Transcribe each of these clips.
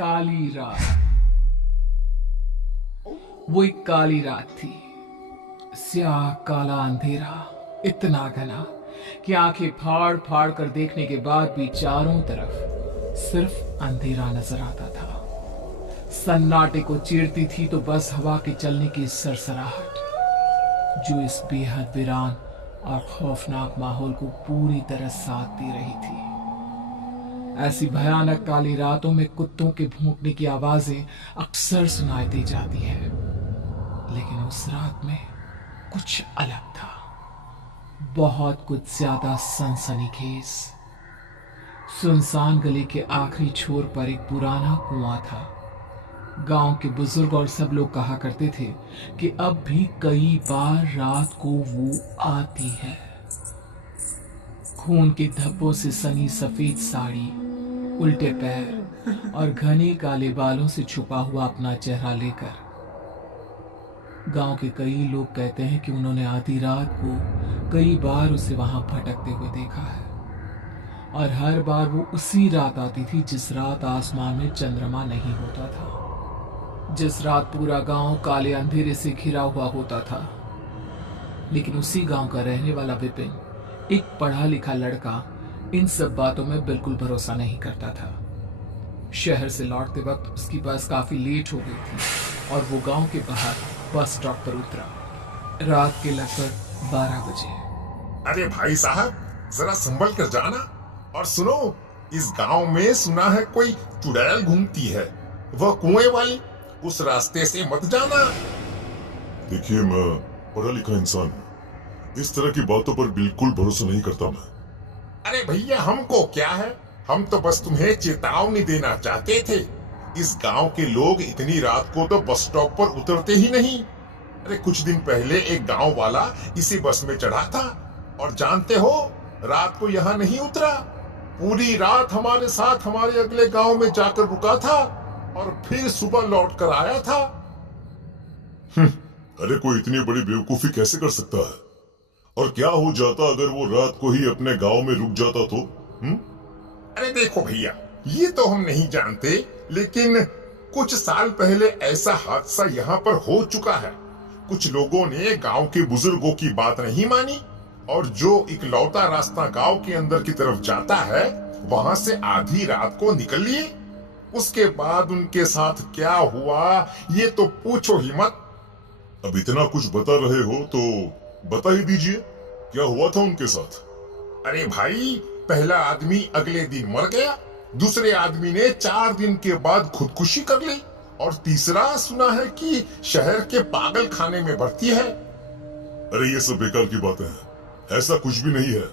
काली रात। वो एक काली रात थी। स्याह काला अंधेरा, इतना घना कि आंखें फाड़ फाड़ कर देखने के बाद भी चारों तरफ सिर्फ अंधेरा नजर आता था। सन्नाटे को चीरती थी तो बस हवा के चलने की सरसराहट, जो इस बेहद वीरान और खौफनाक माहौल को पूरी तरह साथ दे रही थी। ऐसी भयानक काली रातों में कुत्तों के भौंकने की आवाजें अक्सर सुनाई दी जाती है, लेकिन उस रात में कुछ अलग था, बहुत कुछ ज्यादा सनसनीखेज। सुनसान गली के आखिरी छोर पर एक पुराना कुआं था। गांव के बुजुर्ग और सब लोग कहा करते थे कि अब भी कई बार रात को वो आती है, खून के धब्बों से सनी सफेद साड़ी, उल्टे पैर और घने काले बालों से छुपा हुआ अपना चेहरा लेकर। गांव के कई लोग कहते हैं कि उन्होंने आधी रात को कई बार उसे वहां भटकते हुए देखा है, और हर बार वो उसी रात आती थी जिस रात आसमान में चंद्रमा नहीं होता था, जिस रात पूरा गांव काले अंधेरे से घिरा हुआ होता था। लेकिन उसी गांव का रहने वाला विपिन, एक पढ़ा लिखा लड़का, इन सब बातों में बिल्कुल भरोसा नहीं करता था। शहर से लौटते वक्त उसकी बस काफी लेट हो गई थी और वो गांव के बाहर बस स्टॉप पर उतरा। रात के लगभग 12 बजे। अरे भाई साहब, जरा संभल कर जाना। और सुनो, इस गांव में सुना है कोई चुड़ैल घूमती है, वह कुएं वाली, उस रास्ते से मत जाना। देखिए, मैं पढ़ा लिखा इंसान हूँ, इस तरह की बातों पर बिल्कुल भरोसा नहीं करता मैं। अरे भैया, हमको क्या है, हम तो बस तुम्हें चेतावनी देना चाहते थे। इस गांव के लोग इतनी रात को तो बस स्टॉप पर उतरते ही नहीं। अरे कुछ दिन पहले एक गांव वाला इसी बस में चढ़ा था और जानते हो, रात को यहाँ नहीं उतरा, पूरी रात हमारे साथ हमारे अगले गांव में जाकर रुका था और फिर सुबह लौट कर आया था। अरे कोई इतनी बड़ी बेवकूफी कैसे कर सकता है? और क्या हो जाता अगर वो रात को ही अपने गांव में रुक जाता तो? अरे देखो भैया, ये तो हम नहीं जानते, लेकिन कुछ साल पहले ऐसा हादसा यहाँ पर हो चुका है। कुछ लोगों ने गांव के बुजुर्गों की बात नहीं मानी और जो इकलौता रास्ता गांव के अंदर की तरफ जाता है, वहां से आधी रात को निकल लिए। उसके बाद उनके साथ क्या हुआ, ये तो पूछो ही मत। अब इतना कुछ बता रहे हो तो बता ही दीजिए, क्या हुआ था उनके साथ? अरे भाई, पहला आदमी अगले दिन मर गया, दूसरे आदमी ने 4 दिन के बाद खुदकुशी कर ली, और तीसरा सुना है कि शहर के पागल खाने में भर्ती है। अरे ये सब बेकार की बातें हैं, ऐसा कुछ भी नहीं है।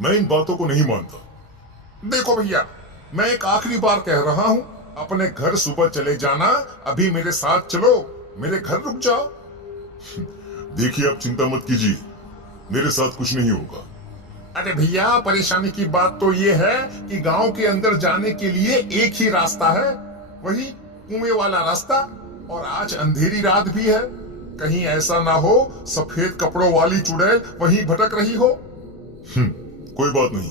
मैं इन बातों को नहीं मानता। देखो भैया, मैं एक आखिरी बार कह रहा हूँ, अपने घर सुबह चले जाना, अभी मेरे साथ चलो, मेरे घर रुक जाओ। देखिए, आप चिंता मत कीजिए, मेरे साथ कुछ नहीं होगा। अरे भैया, परेशानी की बात तो ये है कि गांव के अंदर जाने के लिए एक ही रास्ता है, वही कुएं वाला रास्ता, और आज अंधेरी रात भी है। कहीं ऐसा ना हो सफेद कपड़ों वाली चुड़ैल वहीं भटक रही हो। कोई बात नहीं,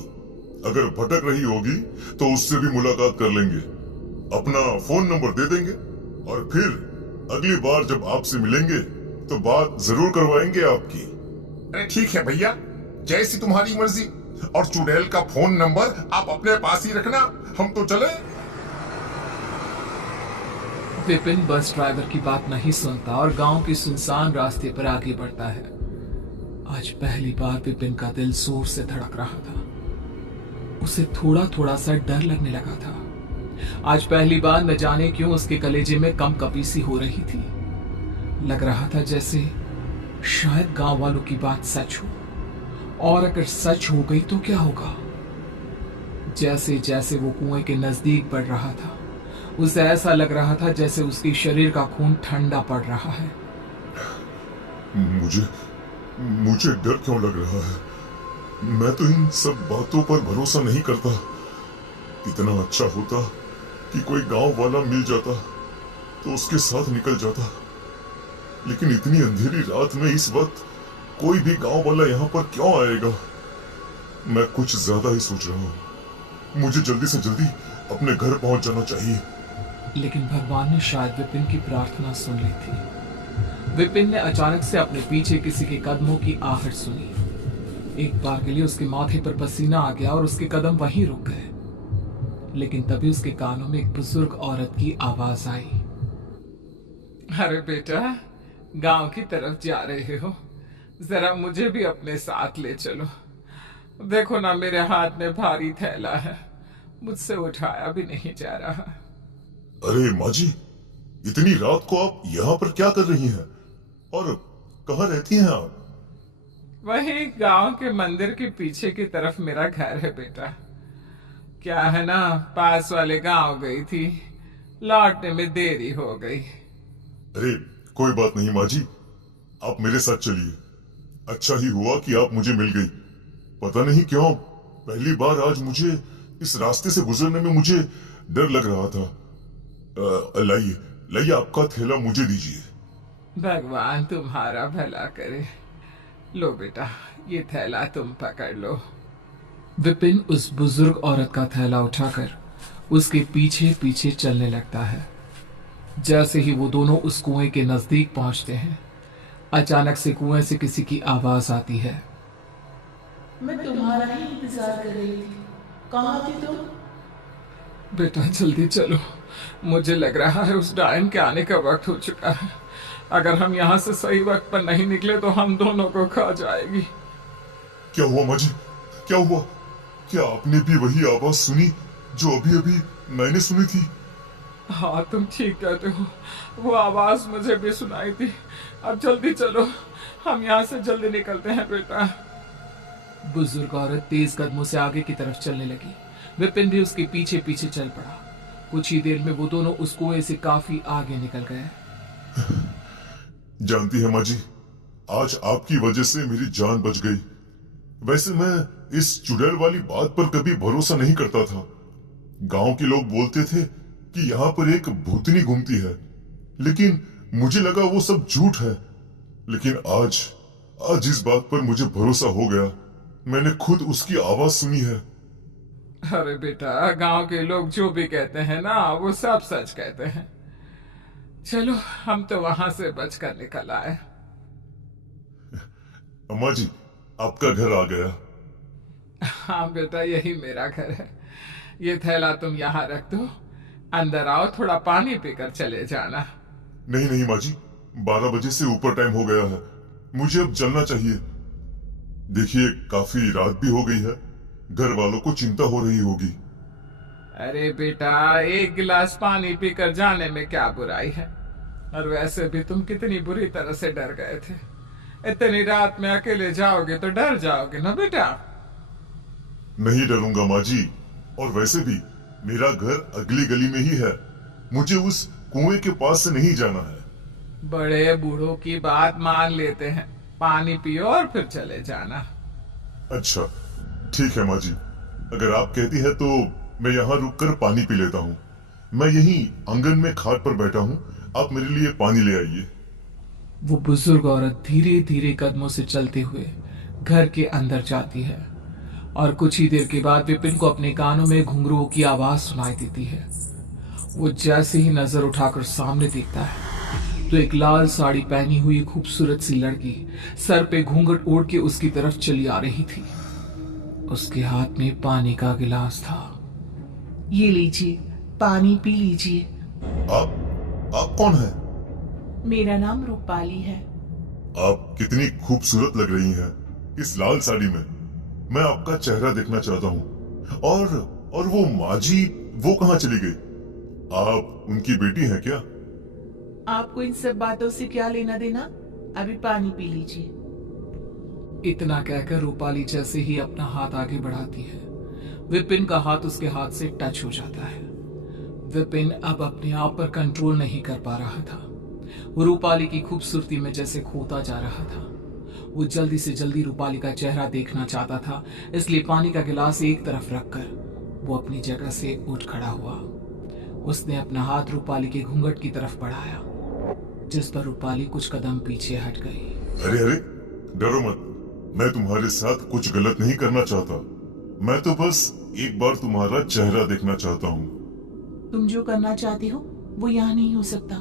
अगर भटक रही होगी तो उससे भी मुलाकात कर लेंगे, अपना फोन नंबर दे देंगे, और फिर अगली बार जब आपसे मिलेंगे तो बात जरूर करवाएंगे आपकी। अरे ठीक है भैया, जैसी तुम्हारी मर्जी। और चुड़ैल का फोन नंबर आप अपने पास ही रखना, हम तो चले। विपिन बस ड्राइवर की बात नहीं सुनता और गांव के सुनसान रास्ते पर आगे बढ़ता है। आज पहली बार विपिन का दिल जोर से धड़क रहा था। उसे थोड़ा थोड़ा सा डर लगने लगा था। आज पहली बार न जाने क्यों उसके कलेजे में कंपकपी सी हो रही थी। लग रहा था जैसे शायद गांव वालों की बात सच हो, और अगर सच हो गई तो क्या होगा। जैसे जैसे वो कुएं के नजदीक बढ़ रहा था, उसे ऐसा लग रहा था जैसे उसके शरीर का खून ठंडा पड़ रहा है। मुझे डर क्यों लग रहा है? मैं तो इन सब बातों पर भरोसा नहीं करता। इतना अच्छा होता कि कोई गांव वाला मिल जाता तो उसके साथ निकल जाता, लेकिन इतनी अंधेरी रात में इस वक्त कोई भी गांव वाला यहाँ पर क्यों आएगा? मैं कुछ ज्यादा ही सोच रहा हूँ। मुझे जल्दी से जल्दी अपने घर पहुंच जाना चाहिए। लेकिन भगवान ने शायद विपिन की प्रार्थना सुन ली थी। विपिन ने अचानक से अपने पीछे किसी के कदमों की आहट सुनी। एक बार के लिए उसके माथे पर पसीना आ गया और उसके कदम वहीं रुक गए। लेकिन तभी उसके कानों में एक बुजुर्ग औरत की आवाज आई। अरे बेटा, गांव की तरफ जा रहे हो? जरा मुझे भी अपने साथ ले चलो। देखो ना, मेरे हाथ में भारी थैला है, मुझसे उठाया भी नहीं जा रहा। अरे माँ जी, इतनी रात को आप यहाँ पर क्या कर रही हैं? और कहाँ रहती हैं आप? वही गांव के मंदिर के पीछे की तरफ मेरा घर है बेटा। क्या है ना, पास वाले गांव गई थी, लौटने में देरी हो गई। अरे कोई बात नहीं माँ जी, आप मेरे साथ चलिए। अच्छा ही हुआ कि आप मुझे मिल गई। पता नहीं क्यों पहली बार आज मुझे इस रास्ते से गुजरने में मुझे डर लग रहा था। लाइए लाइए, आपका थैला मुझे दीजिए। भगवान तुम्हारा भला करे। लो बेटा, ये थैला तुम पकड़ लो। विपिन उस बुजुर्ग औरत का थैला उठाकर उसके पीछे पीछे चलने लगता है। जैसे ही वो दोनों उस कुएं के नजदीक पहुंचते हैं, अचानक से कुएं से किसी की आवाज आती है। मैं तुम्हारा ही इंतजार कर रही थी, कहाँ थी तुम? बेटा जल्दी चलो, मुझे लग रहा है उस डायन के आने का वक्त हो चुका है। अगर हम यहाँ से सही वक्त पर नहीं निकले तो हम दोनों को खा जाएगी। क्या हुआ माँ जी, क्या हुआ? क्या आपने भी वही आवाज सुनी जो अभी अभी मैंने सुनी थी? हाँ, तुम ठीक कहते हो, वो आवाज मुझे भी सुनाई थी। अब जल्दी चलो, हम यहाँ से जल्दी निकलते हैं बेटा। बुजुर्ग औरत तेज कदमों से आगे की तरफ चलने लगी। विपिन भी उसके पीछे पीछे चल पड़ा। कुछ ही देर में वो दोनों उस कुएं से काफी आगे निकल गए। जानती है माँ जी, आज आपकी वजह से मेरी जान बच गई। वैसे मैं इस चुड़ैल वाली बात पर कभी भरोसा नहीं करता था। गांव के लोग बोलते थे कि यहाँ पर एक भूतनी घूमती है, लेकिन मुझे लगा वो सब झूठ है। लेकिन आज इस बात पर मुझे भरोसा हो गया। मैंने खुद उसकी आवाज सुनी है। अरे बेटा, गांव के लोग जो भी कहते हैं ना, वो सब सच कहते हैं। चलो, हम तो वहां से बचकर निकल आए। अम्मा जी, आपका घर आ गया। हाँ बेटा, यही मेरा घर है। ये थैला तुम यहाँ रख दो, अंदर आओ, थोड़ा पानी पीकर चले जाना। नहीं नहीं माँ जी, 12 बजे से ऊपर टाइम हो गया है, मुझे अब चलना चाहिए। देखिए, काफी रात भी हो गई है, घर वालों को चिंता हो रही होगी। अरे बेटा, एक गिलास पानी पीकर जाने में क्या बुराई है। और वैसे भी तुम कितनी बुरी तरह से डर गए थे। इतनी रात में अकेले जाओगे तो डर जाओगे ना बेटा। नहीं डरूंगा माँ जी, और वैसे भी मेरा घर अगली गली में ही है, मुझे उस कुएं के पास से नहीं जाना है। बड़े बूढ़ों की बात मान लेते हैं, पानी पियो और फिर चले जाना। अच्छा ठीक है माँ जी, अगर आप कहती है तो मैं यहाँ रुककर पानी पी लेता हूँ। मैं यहीं आंगन में खाट पर बैठा हूँ, आप मेरे लिए पानी ले आइए। वो बुजुर्ग औरत धीरे धीरे कदमों से चलते हुए घर के अंदर जाती है और कुछ ही देर के बाद विपिन को अपने कानों में घुंघरुओं की आवाज सुनाई देती है। वो जैसे ही नजर उठाकर सामने देखता है तो एक लाल साड़ी पहनी हुई खूबसूरत सी लड़की सर पे घूंघट ओढ़ के उसकी तरफ चली आ रही थी। उसके हाथ में पानी का गिलास था। ये लीजिए, पानी पी लीजिए। आप कौन है? मेरा नाम रूपाली है। आप कितनी खूबसूरत लग रही हैं इस लाल साड़ी में। मैं आपका चेहरा देखना चाहता हूँ। और वो माँ जी, वो कहाँ चली गई? आप उनकी बेटी हैं क्या? आपको इन सब बातों से क्या लेना देना? अभी पानी पी लीजिए। इतना कहकर रूपाली जैसे ही अपना हाथ आगे बढ़ाती है, विपिन का हाथ उसके हाथ से टच हो जाता है। विपिन अब अपने आप पर कंट्रोल नहीं कर पा रहा था। वो रूपाली की खूबसूरती में जैसे खोता जा रहा था। वो जल्दी से जल्दी रूपाली का चेहरा देखना चाहता था, इसलिए पानी का गिलास एक तरफ रखकर वो अपनी जगह से उठ खड़ा हुआ। उसने अपना हाथ रूपाली के घूंघट की तरफ बढ़ाया, जिस पर रूपाली कुछ कदम पीछे हट गई। अरे अरे, डरो मत, मैं तुम्हारे साथ कुछ गलत नहीं करना चाहता। मैं तो बस एक बार तुम्हारा चेहरा देखना चाहता हूँ। तुम जो करना चाहती हो वो यहाँ नहीं हो सकता।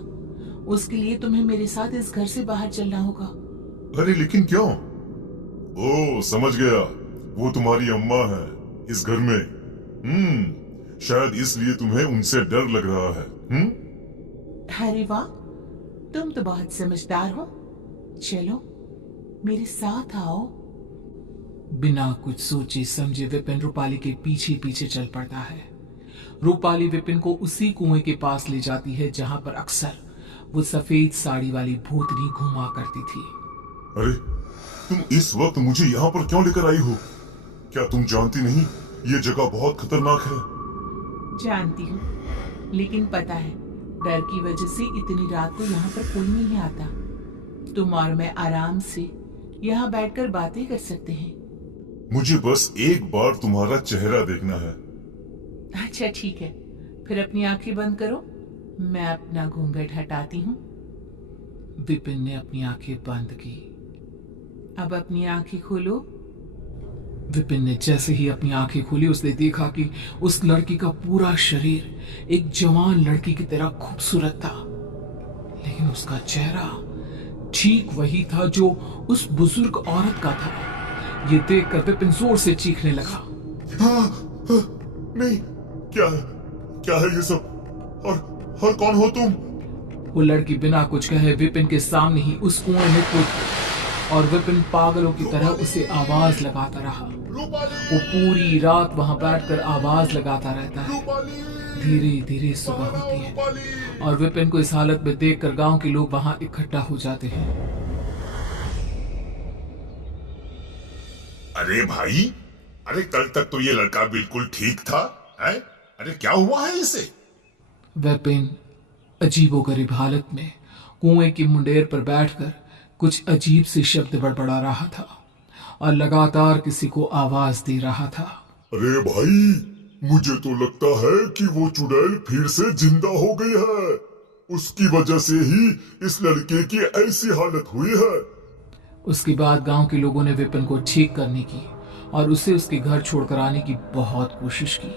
उसके लिए तुम्हें मेरे साथ इस घर से बाहर चलना होगा। अरे लेकिन क्यों? ओ समझ गया, वो तुम्हारी अम्मा है इस घर में। शायद इसलिए तुम्हें उनसे डर लग रहा है। अरे वाह, तुम तो बहुत समझदार हो। चलो मेरे साथ आओ। बिना कुछ सोचे समझे विपिन रूपाली के पीछे पीछे चल पड़ता है। रूपाली विपिन को उसी कुएं के पास ले जाती है जहां पर अक्सर वो सफेद साड़ी वाली भूतनी घुमा करती थी। अरे तुम इस वक्त मुझे यहाँ पर क्यों लेकर आई हो? क्या तुम जानती नहीं ये जगह बहुत खतरनाक है? जानती हूँ, लेकिन पता है डर की वजह से इतनी रात को यहाँ पर कोई नहीं आता। तुम और मैं आराम से यहाँ बैठकर बातें कर सकते हैं। मुझे बस एक बार तुम्हारा चेहरा देखना है। अच्छा ठीक है, फिर अपनी आंखें बंद करो। मैं अपना घूंघट हटाती हूँ। विपिन ने अपनी आंखें बंद की। अब अपनी आंखें खोलो। विपिन ने जैसे ही अपनी आंखें खोली उसने देखा कि उस लड़की का पूरा शरीर एक जवान लड़की की तरह खूबसूरत था, लेकिन उसका चेहरा ठीक वही था जो उस बुजुर्ग औरत का था। ये देखकर विपिन जोर से चीखने लगा। नहीं, क्या है ये सब? और कौन हो तुम? वो लड़की बिना कुछ कहे विपिन के सामने ही उस कुएं में कूद गई और विपिन पागलों की तरह उसे आवाज लगाता रहा। वो पूरी रात वहां बैठकर आवाज लगाता रहता है। धीरे धीरे सुबह होती है और विपिन को इस हालत में देखकर गांव के लोग वहां इकट्ठा हो जाते हैं। अरे भाई, अरे कल तक तो ये लड़का बिल्कुल ठीक था, है? अरे क्या हुआ है इसे? विपिन अजीबोगरीब हालत में कुएं की मुंडेर पर बैठकर कुछ अजीब से शब्द बड़बड़ा रहा था और लगातार किसी को आवाज दे रहा था। अरे भाई, मुझे तो लगता है कि वो चुड़ैल फिर से जिंदा हो गई है। उसकी वजह से ही इस लड़के की ऐसी हालत हुई है। उसके बाद गांव के लोगों ने विपिन को ठीक करने की और उसे उसके घर छोड़कर आने की बहुत कोशिश की,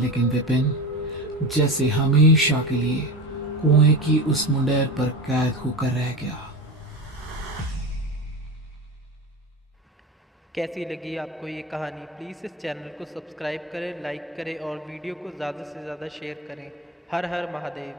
लेकिन विपिन जैसे हमेशा के लिए कुएं की उस मुंडेर पर कैद होकर रह गया। कैसी लगी आपको ये कहानी? प्लीज़ इस चैनल को सब्सक्राइब करें, लाइक करें और वीडियो को ज़्यादा से ज़्यादा शेयर करें। हर हर महादेव।